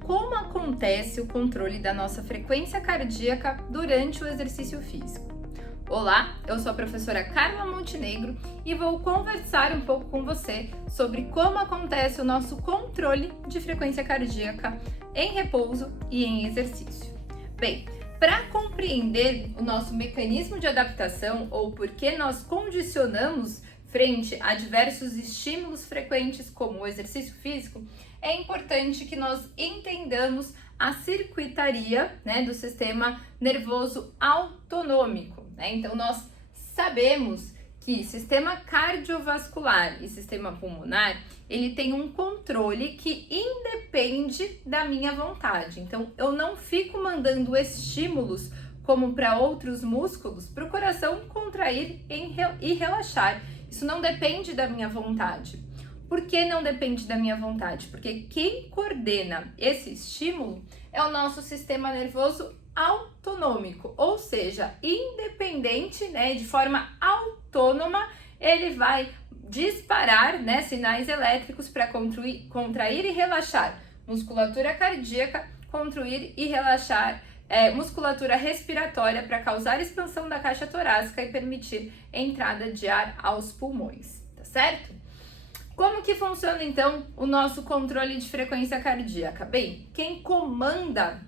Como acontece o controle da nossa frequência cardíaca durante o exercício físico? Olá, eu sou a professora Carla Montenegro e vou conversar um pouco com você sobre como acontece o nosso controle de frequência cardíaca em repouso e em exercício. Bem, para compreender o nosso mecanismo de adaptação ou por que nós condicionamos frente a diversos estímulos frequentes como o exercício físico, é importante que nós entendamos a circuitaria, do sistema nervoso autonômico. Então, nós sabemos que sistema cardiovascular e sistema pulmonar, ele tem um controle que independe da minha vontade. Então, eu não fico mandando estímulos como para outros músculos para o coração contrair e relaxar. Isso não depende da minha vontade. Por que não depende da minha vontade? Porque quem coordena esse estímulo é o nosso sistema nervoso autonômico, ou seja, independente, de forma autônoma, ele vai disparar, sinais elétricos para contrair e relaxar musculatura cardíaca, contrair e relaxar musculatura respiratória para causar expansão da caixa torácica e permitir entrada de ar aos pulmões, tá certo? Como que funciona então o nosso controle de frequência cardíaca? Bem, quem comanda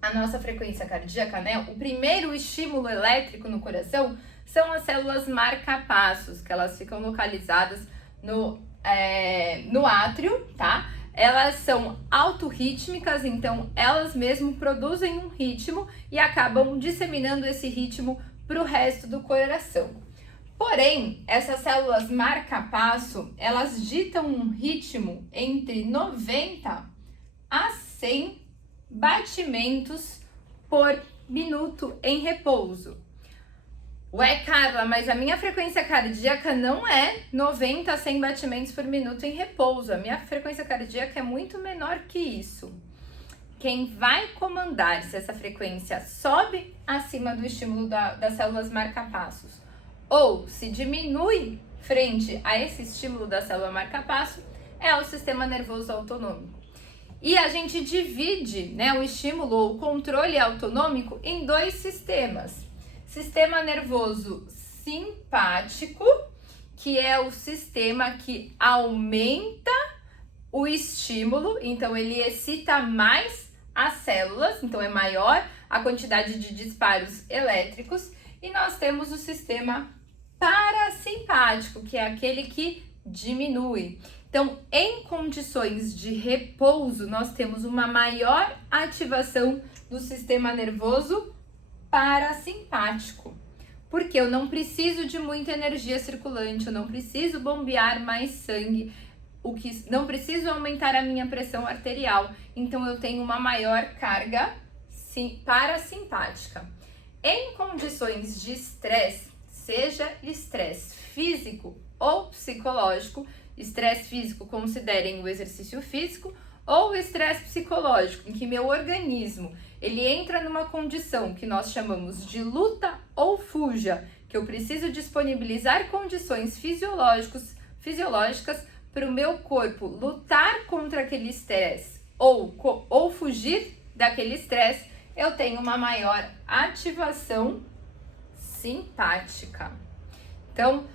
a nossa frequência cardíaca, o primeiro estímulo elétrico no coração são as células marca-passos, que elas ficam localizadas no átrio, tá? Elas são autorrítmicas, então elas mesmo produzem um ritmo e acabam disseminando esse ritmo para o resto do coração. Porém, essas células marca-passo, elas ditam um ritmo entre 90 a 100 batimentos por minuto em repouso. Ué, Carla, mas a minha frequência cardíaca não é 90 a 100 batimentos por minuto em repouso. A minha frequência cardíaca é muito menor que isso. Quem vai comandar se essa frequência sobe acima do estímulo das células marca-passos ou se diminui frente a esse estímulo da célula marca-passo é o sistema nervoso autonômico. E a gente divide, o estímulo ou o controle autonômico em dois sistemas. Sistema nervoso simpático, que é o sistema que aumenta o estímulo, então ele excita mais as células, então é maior a quantidade de disparos elétricos. E nós temos o sistema parasimpático, que é aquele que diminui. Então, em condições de repouso, nós temos uma maior ativação do sistema nervoso parasimpático, porque eu não preciso de muita energia circulante, eu não preciso bombear mais sangue, não preciso aumentar a minha pressão arterial, então eu tenho uma maior carga parasimpática. Em condições de estresse, seja estresse físico ou psicológico, estresse físico considerem o exercício físico, ou estresse psicológico, em que meu organismo ele entra numa condição que nós chamamos de luta ou fuja, que eu preciso disponibilizar condições fisiológicas para o meu corpo lutar contra aquele estresse ou fugir daquele estresse, eu tenho uma maior ativação simpática. Então,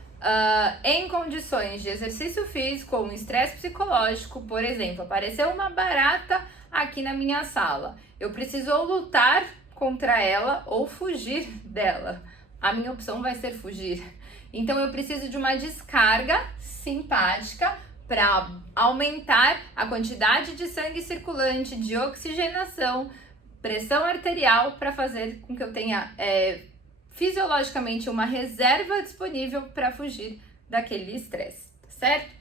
em condições de exercício físico ou um estresse psicológico, por exemplo, apareceu uma barata aqui na minha sala. Eu preciso ou lutar contra ela ou fugir dela. A minha opção vai ser fugir. Então, eu preciso de uma descarga simpática para aumentar a quantidade de sangue circulante, de oxigenação, pressão arterial, para fazer com que eu tenha fisiologicamente uma reserva disponível para fugir daquele estresse, tá certo?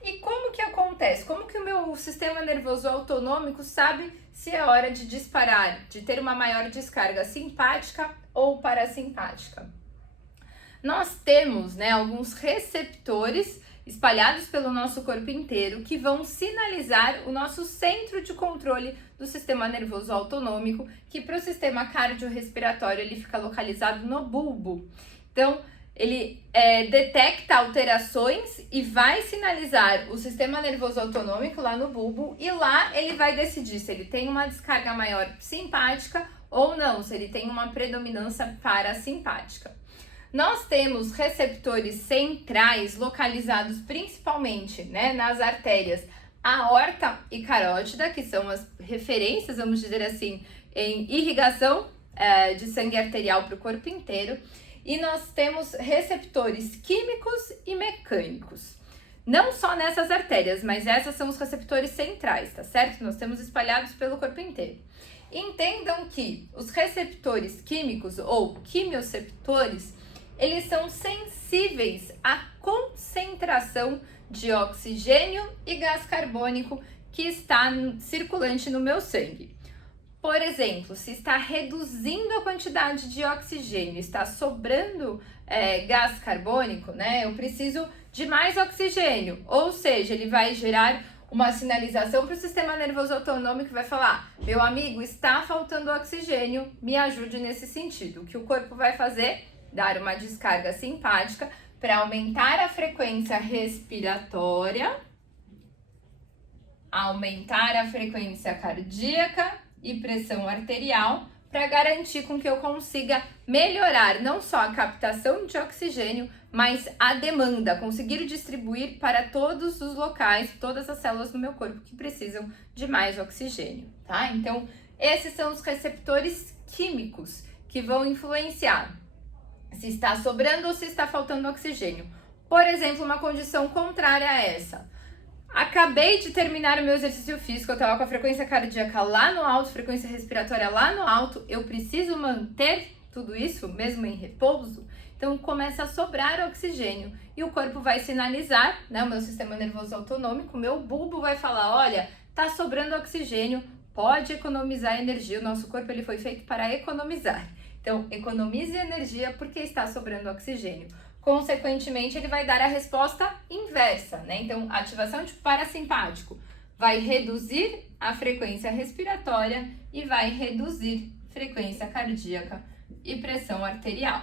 E como que acontece? Como que o meu sistema nervoso autonômico sabe se é hora de disparar, de ter uma maior descarga simpática ou parasimpática? Nós temos, alguns receptores espalhados pelo nosso corpo inteiro que vão sinalizar o nosso centro de controle do sistema nervoso autonômico, que para o sistema cardiorrespiratório ele fica localizado no bulbo. Então, ele detecta alterações e vai sinalizar o sistema nervoso autonômico lá no bulbo, e lá ele vai decidir se ele tem uma descarga maior simpática ou não, se ele tem uma predominância parasimpática. Nós temos receptores centrais localizados principalmente, né, nas artérias aorta e carótida, que são as referências, vamos dizer assim, em irrigação de sangue arterial para o corpo inteiro. E nós temos receptores químicos e mecânicos. Não só nessas artérias, mas esses são os receptores centrais, tá certo? Nós temos espalhados pelo corpo inteiro. Entendam que os receptores químicos ou quimioceptores, eles são sensíveis à concentração de oxigênio e gás carbônico que está circulante no meu sangue. Por exemplo, se está reduzindo a quantidade de oxigênio, está sobrando gás carbônico, né? Eu preciso de mais oxigênio, ou seja, ele vai gerar uma sinalização para o sistema nervoso autonômico que vai falar: meu amigo, está faltando oxigênio, me ajude nesse sentido. O que o corpo vai fazer? Dar uma descarga simpática para aumentar a frequência respiratória, aumentar a frequência cardíaca e pressão arterial, para garantir com que eu consiga melhorar não só a captação de oxigênio, mas a demanda, conseguir distribuir para todos os locais, todas as células do meu corpo que precisam de mais oxigênio, tá? Então, esses são os receptores químicos que vão influenciar se está sobrando ou se está faltando oxigênio. Por exemplo, uma condição contrária a essa. Acabei de terminar o meu exercício físico, eu estava com a frequência cardíaca lá no alto, frequência respiratória lá no alto, eu preciso manter tudo isso mesmo em repouso? Então começa a sobrar oxigênio e o corpo vai sinalizar, né, o meu sistema nervoso autonômico, o meu bulbo vai falar: olha, tá sobrando oxigênio, pode economizar energia, o nosso corpo ele foi feito para economizar. Então economize energia porque está sobrando oxigênio. Consequentemente, ele vai dar a resposta inversa, né? Então, ativação de parasimpático vai reduzir a frequência respiratória e vai reduzir frequência cardíaca e pressão arterial.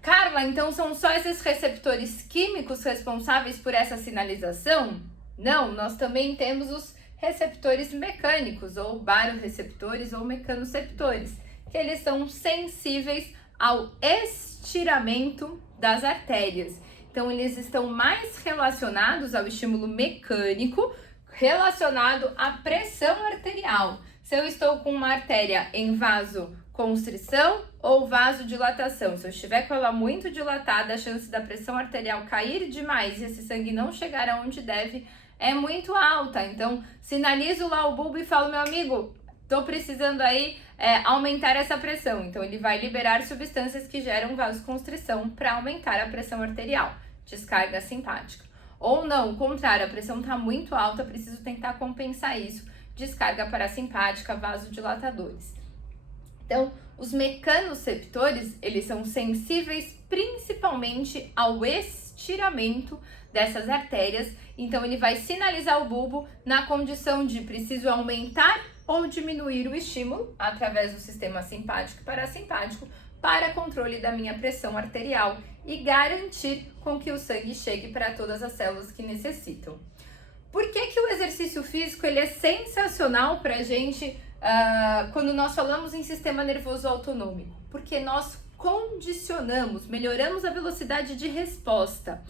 Carla, então são só esses receptores químicos responsáveis por essa sinalização? Não, nós também temos os receptores mecânicos, ou baroreceptores ou mecanoceptores, que eles são sensíveis ao estiramento das artérias. Então, eles estão mais relacionados ao estímulo mecânico, relacionado à pressão arterial. Se eu estou com uma artéria em vasoconstrição ou vasodilatação, se eu estiver com ela muito dilatada, a chance da pressão arterial cair demais e esse sangue não chegar aonde deve é muito alta. Então, sinalizo lá o bulbo e falo: meu amigo, tô precisando aí aumentar essa pressão. Então, ele vai liberar substâncias que geram vasoconstrição para aumentar a pressão arterial, descarga simpática. Ou não, o contrário, a pressão está muito alta, preciso tentar compensar isso, descarga parasimpática, vasodilatadores. Então, os mecanoceptores, eles são sensíveis principalmente ao estiramento dessas artérias. Então, ele vai sinalizar o bulbo na condição de preciso aumentar ou diminuir o estímulo através do sistema simpático e parasimpático para controle da minha pressão arterial e garantir com que o sangue chegue para todas as células que necessitam. Por que o exercício físico ele é sensacional para a gente quando nós falamos em sistema nervoso autonômico? Porque nós condicionamos, melhoramos a velocidade de resposta.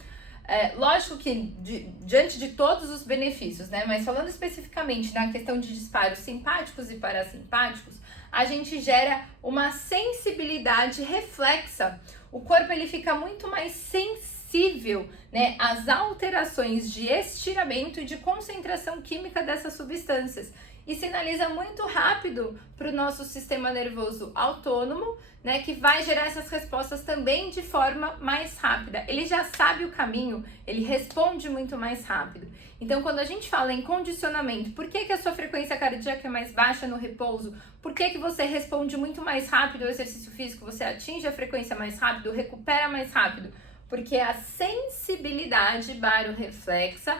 Lógico que diante de todos os benefícios, né? Mas falando especificamente na questão de disparos simpáticos e parasimpáticos, a gente gera uma sensibilidade reflexa. O corpo ele fica muito mais sensível, né, às alterações de estiramento e de concentração química dessas substâncias. E sinaliza muito rápido para o nosso sistema nervoso autônomo, né, que vai gerar essas respostas também de forma mais rápida. Ele já sabe o caminho, ele responde muito mais rápido. Então, quando a gente fala em condicionamento, por que a sua frequência cardíaca é mais baixa no repouso? Por que você responde muito mais rápido ao exercício físico? Você atinge a frequência mais rápido, recupera mais rápido? Porque a sensibilidade baroreflexa,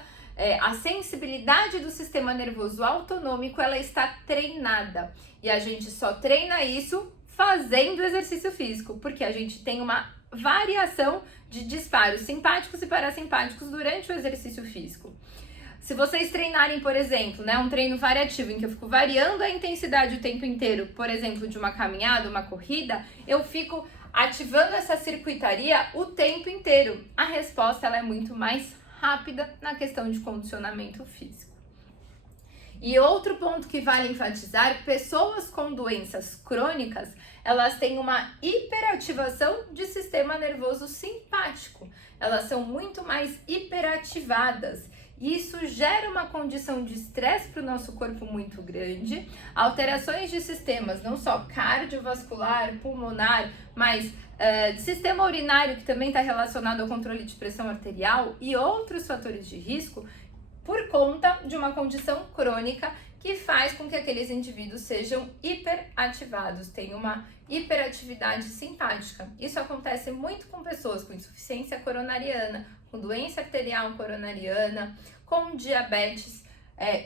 a sensibilidade do sistema nervoso autonômico, ela está treinada. E a gente só treina isso fazendo exercício físico, porque a gente tem uma variação de disparos simpáticos e parasimpáticos durante o exercício físico. Se vocês treinarem, por exemplo, um treino variativo em que eu fico variando a intensidade o tempo inteiro, por exemplo, de uma caminhada, uma corrida, eu fico ativando essa circuitaria o tempo inteiro. A resposta ela é muito mais rápida na questão de condicionamento físico. E outro ponto que vale enfatizar, pessoas com doenças crônicas, elas têm uma hiperativação de sistema nervoso simpático. Elas são muito mais hiperativadas. Isso gera uma condição de estresse para o nosso corpo muito grande, alterações de sistemas, não só cardiovascular, pulmonar, mas sistema urinário, que também está relacionado ao controle de pressão arterial e outros fatores de risco, por conta de uma condição crônica que faz com que aqueles indivíduos sejam hiperativados, tenham uma hiperatividade simpática. Isso acontece muito com pessoas com insuficiência coronariana, com doença arterial coronariana, com diabetes,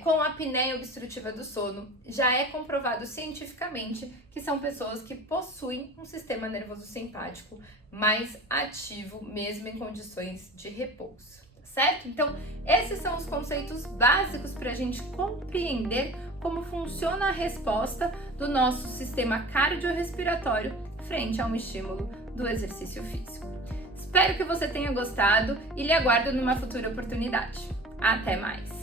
com apneia obstrutiva do sono. Já é comprovado cientificamente que são pessoas que possuem um sistema nervoso simpático mais ativo, mesmo em condições de repouso. Certo? Então, esses são os conceitos básicos para a gente compreender como funciona a resposta do nosso sistema cardiorrespiratório frente a um estímulo do exercício físico. Espero que você tenha gostado e lhe aguardo numa futura oportunidade. Até mais!